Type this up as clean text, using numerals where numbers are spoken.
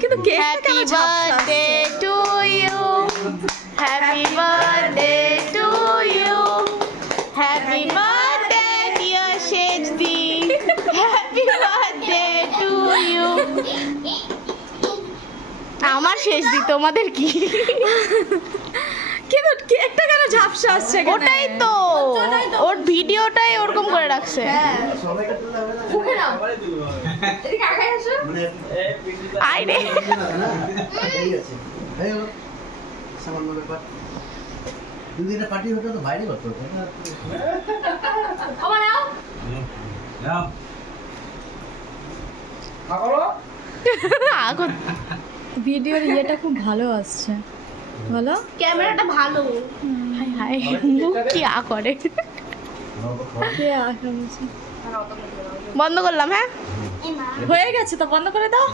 কিন্তু happy birthday to you, happy birthday to you, happy birthday dear শেষদি, happy birthday to you. আমার শেষদি, তোমাদের কি? কিন্তু কেকটা কেন ঝাপসা আসছে? ওটাই তো, ওর ভিডিওটাই ওরকম করে রাখছে। আইরে দুদিনে পার্টি হতো তো বাইরে করতো ভিডিওর ইয়েটা খুব ভালো আসছে, বলো? ক্যামেরাটা ভালো। হাই হাই, মুখ কি করে। বন্ধ করলাম, হ্যাঁ হয়ে গেছে তো, বন্ধ করে দাও।